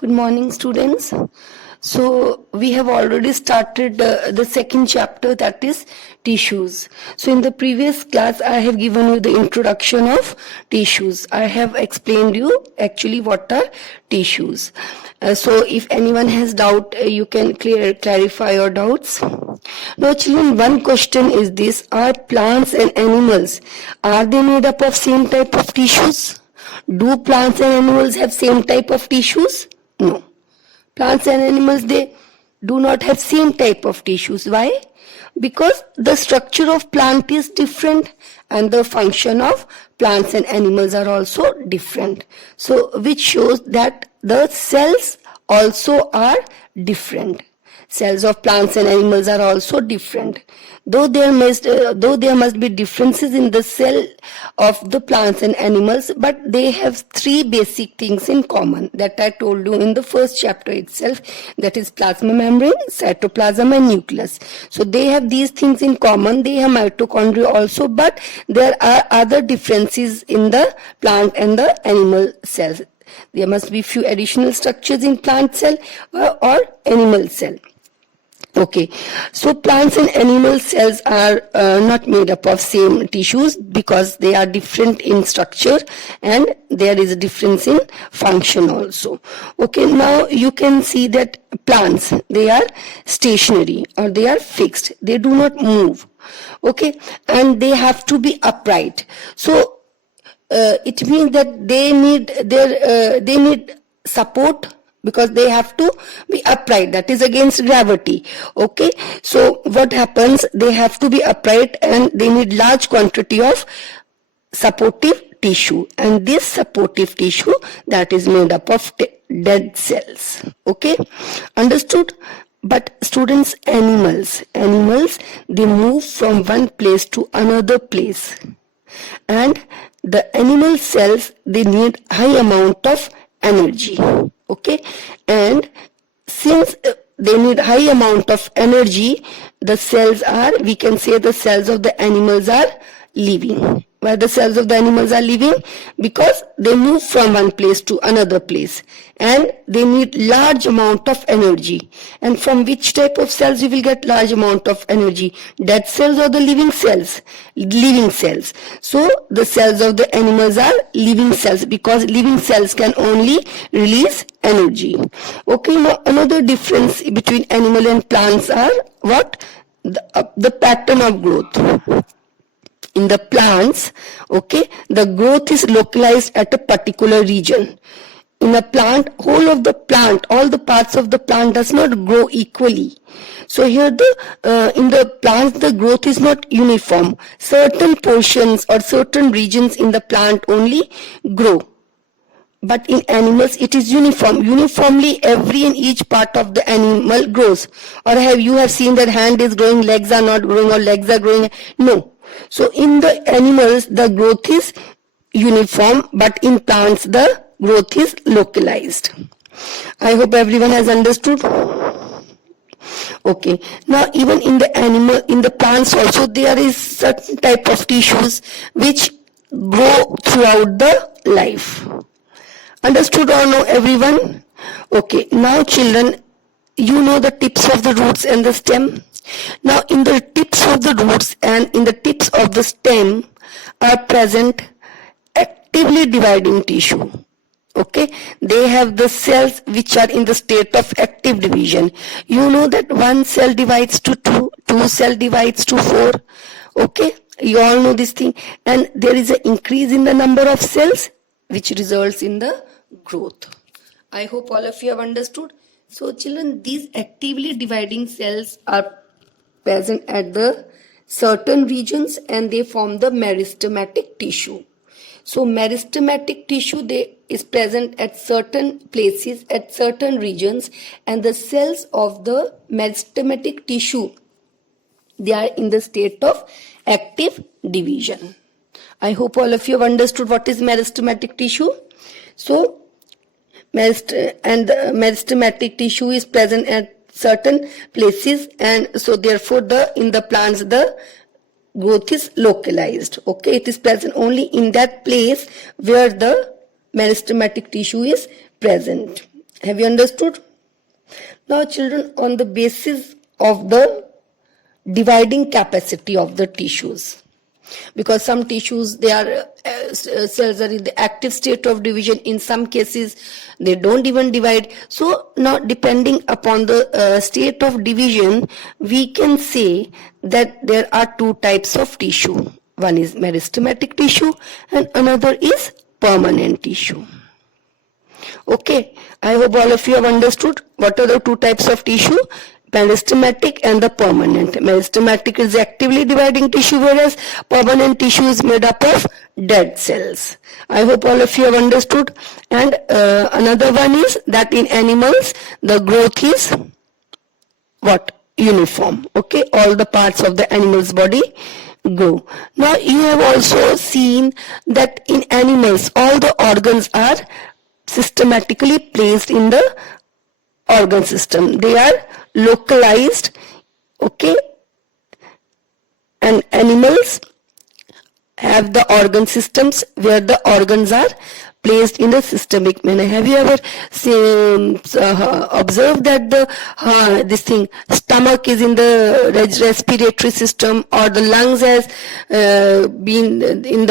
Good morning, students. So we have already started the second chapter, that is tissues. So in the previous class I have given you the introduction of tissues. I have explained you actually what are tissues. So if anyone has doubt, you can clarify your doubts. Now children, one question is this: are plants and animals, are they made up of same type of tissues? Do plants and animals have same type of tissues? No. Plants and animals, they do not have same type of tissues. Why? Because the structure of plant is different and the function of plants and animals are also different. So which shows that the cells also are different. Cells of plants and animals are also different. Though there must be differences in the cell of the plants and animals, but they have three basic things in common that I told you in the first chapter itself, that is plasma membrane, cytoplasm and nucleus. So they have these things in common. They have mitochondria also, but there are other differences in the plant and the animal cells. There must be few additional structures in plant cell or animal cell. Okay, so plants and animal cells are not made up of same tissues because they are different in structure and there is a difference in function also. Okay, now you can see that plants, they are stationary or they are fixed. They do not move. Okay, and they have to be upright. So it means that they need support, because they have to be upright, that is against gravity. Okay, so what happens, they have to be upright and they need large quantity of supportive tissue, and this supportive tissue, that is made up of dead cells. Okay, understood? But students, animals, they move from one place to another place, and the animal cells, they need high amount of energy. Okay, and since they need high amount of energy, the cells are, we can say the cells of the animals are living. Why the cells of the animals are living? Because they move from one place to another place and they need large amount of energy. And from which type of cells you will get large amount of energy? Dead cells or the living cells? Living cells. So the cells of the animals are living cells, because living cells can only release energy. Okay, now another difference between animal and plants are what? The pattern of growth. In the plants, okay, the growth is localized at a particular region. In a plant, whole of the plant, all the parts of the plant does not grow equally. So here in the plants, the growth is not uniform. Certain portions or certain regions in the plant only grow. But in animals, it is uniform. Uniformly, every and each part of the animal grows. Or you have seen that hand is growing, legs are not growing, or legs are growing? No. So in the animals, the growth is uniform, but in plants, the growth is localized. I hope everyone has understood. Okay. Now even in the plants also, there is certain type of tissues which grow throughout the life. Understood or no, everyone? Okay. Now children, you know the tips of the roots and the stem. Now in the tips of the roots and in the tips of the stem are present actively dividing tissue. Okay, they have the cells which are in the state of active division. You know that one cell divides to two cell divides to 4. Okay, you all know this thing, and there is an increase in the number of cells which results in the growth. I hope all of you have understood. So children, these actively dividing cells are present at the certain regions and they form the meristematic tissue. So meristematic tissue, is present at certain places, at certain regions, and the cells of the meristematic tissue, they are in the state of active division. I hope all of you have understood what is meristematic tissue. So the meristematic tissue is present at certain places, and so therefore in the plants the growth is localized. Okay, it is present only in that place where the meristematic tissue is present. Have you understood? Now children, on the basis of the dividing capacity of the tissues, because some tissues, they are cells are in the active state of division, in some cases they don't even divide. So now, depending upon the state of division, we can say that there are two types of tissue. One is meristematic tissue and another is permanent tissue. Okay, I hope all of you have understood what are the two types of tissue, meristematic and the permanent. Meristematic is actively dividing tissue, whereas permanent tissue is made up of dead cells. I hope all of you have understood. And another one is that in animals, the growth is what? Uniform. Okay, all the parts of the animal's body grow. Now you have also seen that in animals, all the organs are systematically placed in the organ system. They are localized, okay, and animals have the organ systems where the organs are placed in a systemic manner. Have you ever observed that this thing, stomach is in the respiratory system, or the lungs has been in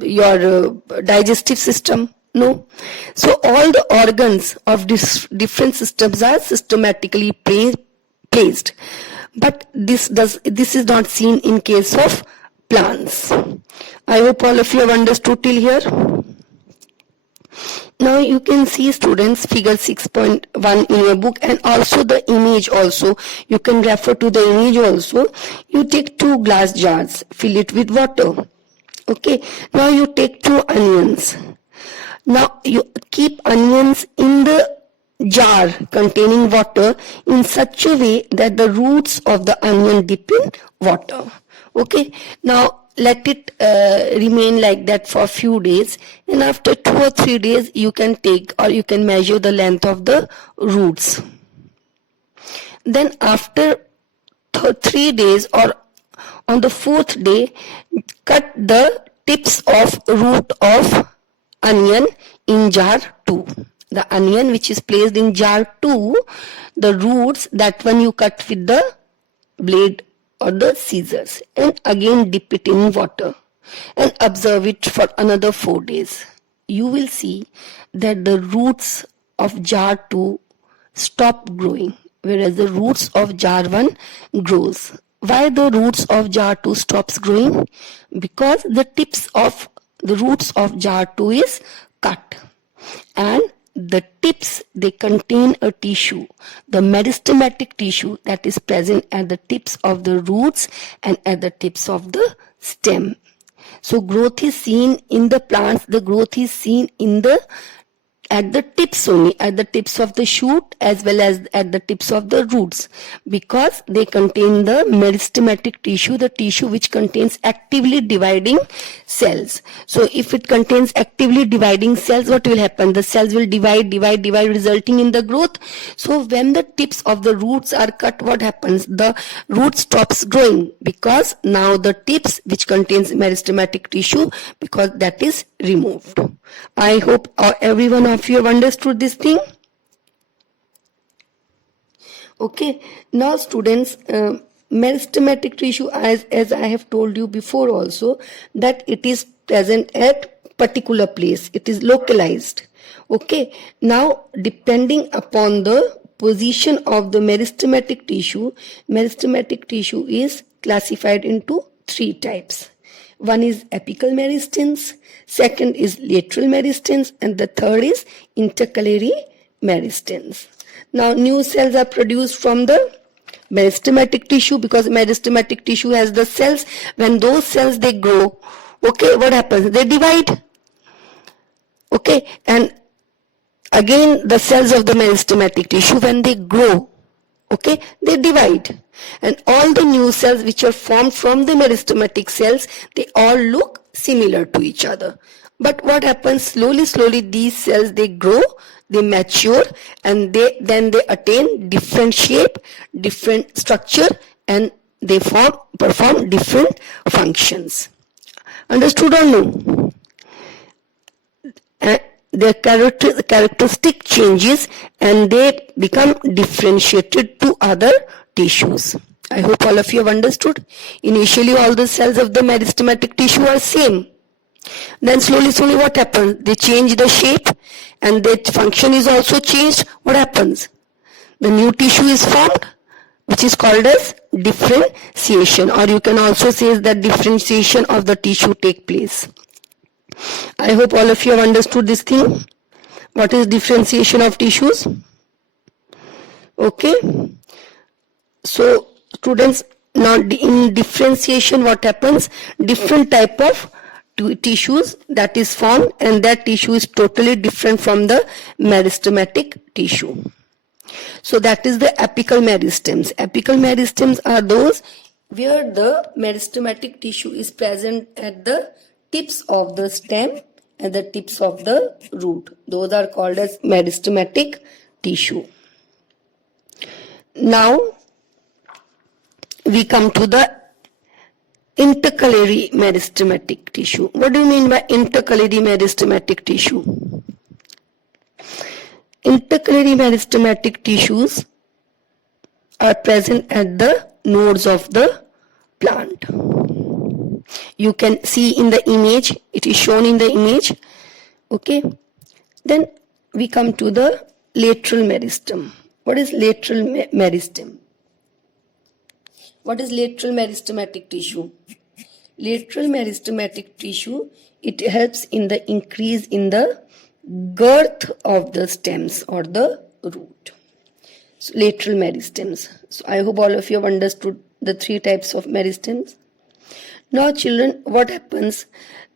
your digestive system? No. So all the organs of different systems are systematically placed. But this is not seen in case of plants. I hope all of you have understood till here. Now you can see, students, figure 6.1 in your book, and also the image also. You can refer to the image also. You take 2 glass jars, fill it with water. Okay. Now you take 2 onions. Now you keep onions in the jar containing water in such a way that the roots of the onion dip in water. Okay. Now let it remain like that for a few days, and after 2 or 3 days you can take, or you can measure the length of the roots. Then after 3 days, or on the 4th day, cut the tips of root of onion in jar 2. The onion which is placed in jar 2, the roots, that one you cut with the blade or the scissors, and again dip it in water and observe it for another 4 days. You will see that the roots of jar 2 stop growing, whereas the roots of jar 1 grows. Why the roots of jar 2 stops growing? Because the tips of the roots of jar 2 is cut, and the tips, they contain a tissue, the meristematic tissue, that is present at the tips of the roots and at the tips of the stem. So growth is seen in the plants, the growth is seen in the at the tips only, at the tips of the shoot as well as at the tips of the roots, because they contain the meristematic tissue, the tissue which contains actively dividing cells. So if it contains actively dividing cells, what will happen? The cells will divide, resulting in the growth. So when the tips of the roots are cut, what happens? The root stops growing, because now the tips which contains meristematic tissue, because that is removed. I hope every one of you have understood this thing. Okay, now students, meristematic tissue, as I have told you before also, that it is present at particular place, it is localized. Okay, now depending upon the position of the meristematic tissue is classified into 3 types. One is apical meristins, second is lateral meristins, and the third is intercalary meristins. Now new cells are produced from the meristematic tissue, because meristematic tissue has the cells. When those cells, they grow, okay, what happens? They divide. Okay, and again the cells of the meristematic tissue, when they grow, okay, they divide. And all the new cells which are formed from the meristematic cells, they all look similar to each other. But what happens? Slowly these cells, they grow, they mature, and then they attain different shape, different structure, and they perform different functions. Understood or no? their characteristic changes and they become differentiated to other tissues. I hope all of you have understood. Initially all the cells of the meristematic tissue are same. Then slowly what happens? They change the shape and their function is also changed. What happens? The new tissue is formed, which is called as differentiation, or you can also say that differentiation of the tissue take place. I hope all of you have understood this thing. What is differentiation of tissues? Okay. So students, now in differentiation what happens? Different type of tissues that is formed, and that tissue is totally different from the meristematic tissue. So that is the apical meristems. Apical meristems are those where the meristematic tissue is present at the tips of the stem and the tips of the root. Those are called as meristematic tissue. Now we come to the intercalary meristematic tissue. What do you mean by intercalary meristematic tissue? Intercalary meristematic tissues are present at the nodes of the plant. You can see in the image, it is shown in the image. Okay. Then we come to the lateral meristem. What is lateral meristem? What is lateral meristematic tissue? Lateral meristematic tissue, it helps in the increase in the girth of the stems or the root. So lateral meristems. So I hope all of you have understood the three types of meristems. Now children, what happens?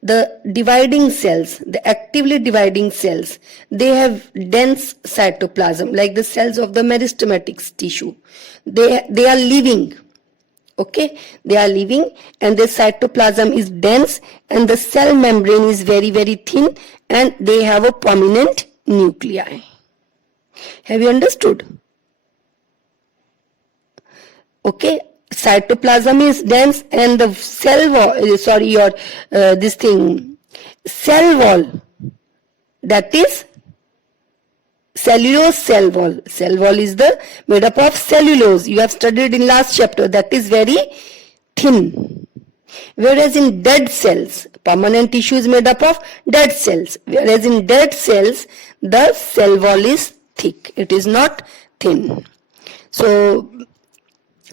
The dividing cells, the actively dividing cells, they have dense cytoplasm like the cells of the meristematic tissue. They are living. Okay, they are living and the cytoplasm is dense and the cell membrane is very thin and they have a prominent nuclei. Have you understood? Okay, cytoplasm is dense and the cell wall, cell wall, that is cellulose cell wall. Cell wall is made up of cellulose. You have studied in last chapter. That is very thin. Whereas in dead cells, permanent tissue is made up of dead cells. Whereas in dead cells, the cell wall is thick. It is not thin. So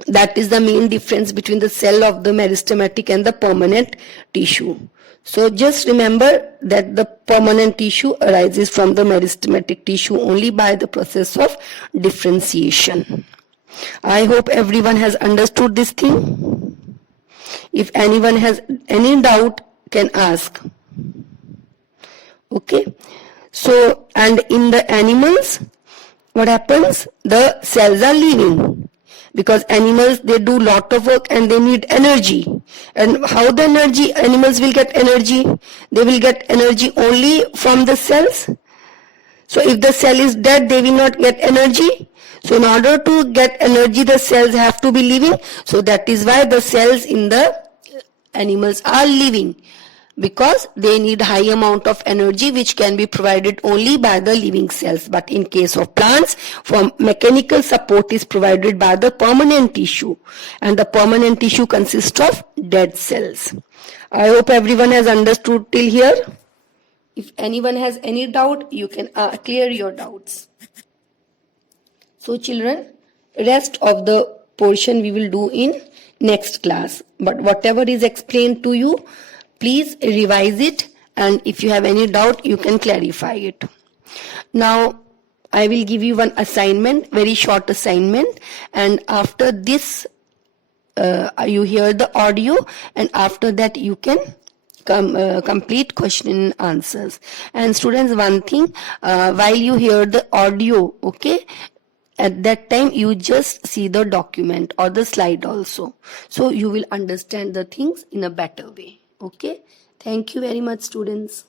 that is the main difference between the cell of the meristematic and the permanent tissue. So just remember that the permanent tissue arises from the meristematic tissue only by the process of differentiation. I hope everyone has understood this thing. If anyone has any doubt, can ask. Okay. So, and in the animals, what happens? The cells are living. Because animals, they do lot of work and they need energy. And how the animals will get energy? They will get energy only from the cells. So if the cell is dead, they will not get energy. So in order to get energy, the cells have to be living. So that is why the cells in the animals are living. Because they need high amount of energy which can be provided only by the living cells. But in case of plants, mechanical support is provided by the permanent tissue. And the permanent tissue consists of dead cells. I hope everyone has understood till here. If anyone has any doubt, you can clear your doubts. So children, rest of the portion we will do in next class. But whatever is explained to you, please revise it, and if you have any doubt, you can clarify it. Now, I will give you one assignment, very short assignment, and after this, you hear the audio, and after that you can complete question and answers. And students, one thing, while you hear the audio, okay, at that time you just see the document or the slide also. So you will understand the things in a better way. Okay. Thank you very much, students.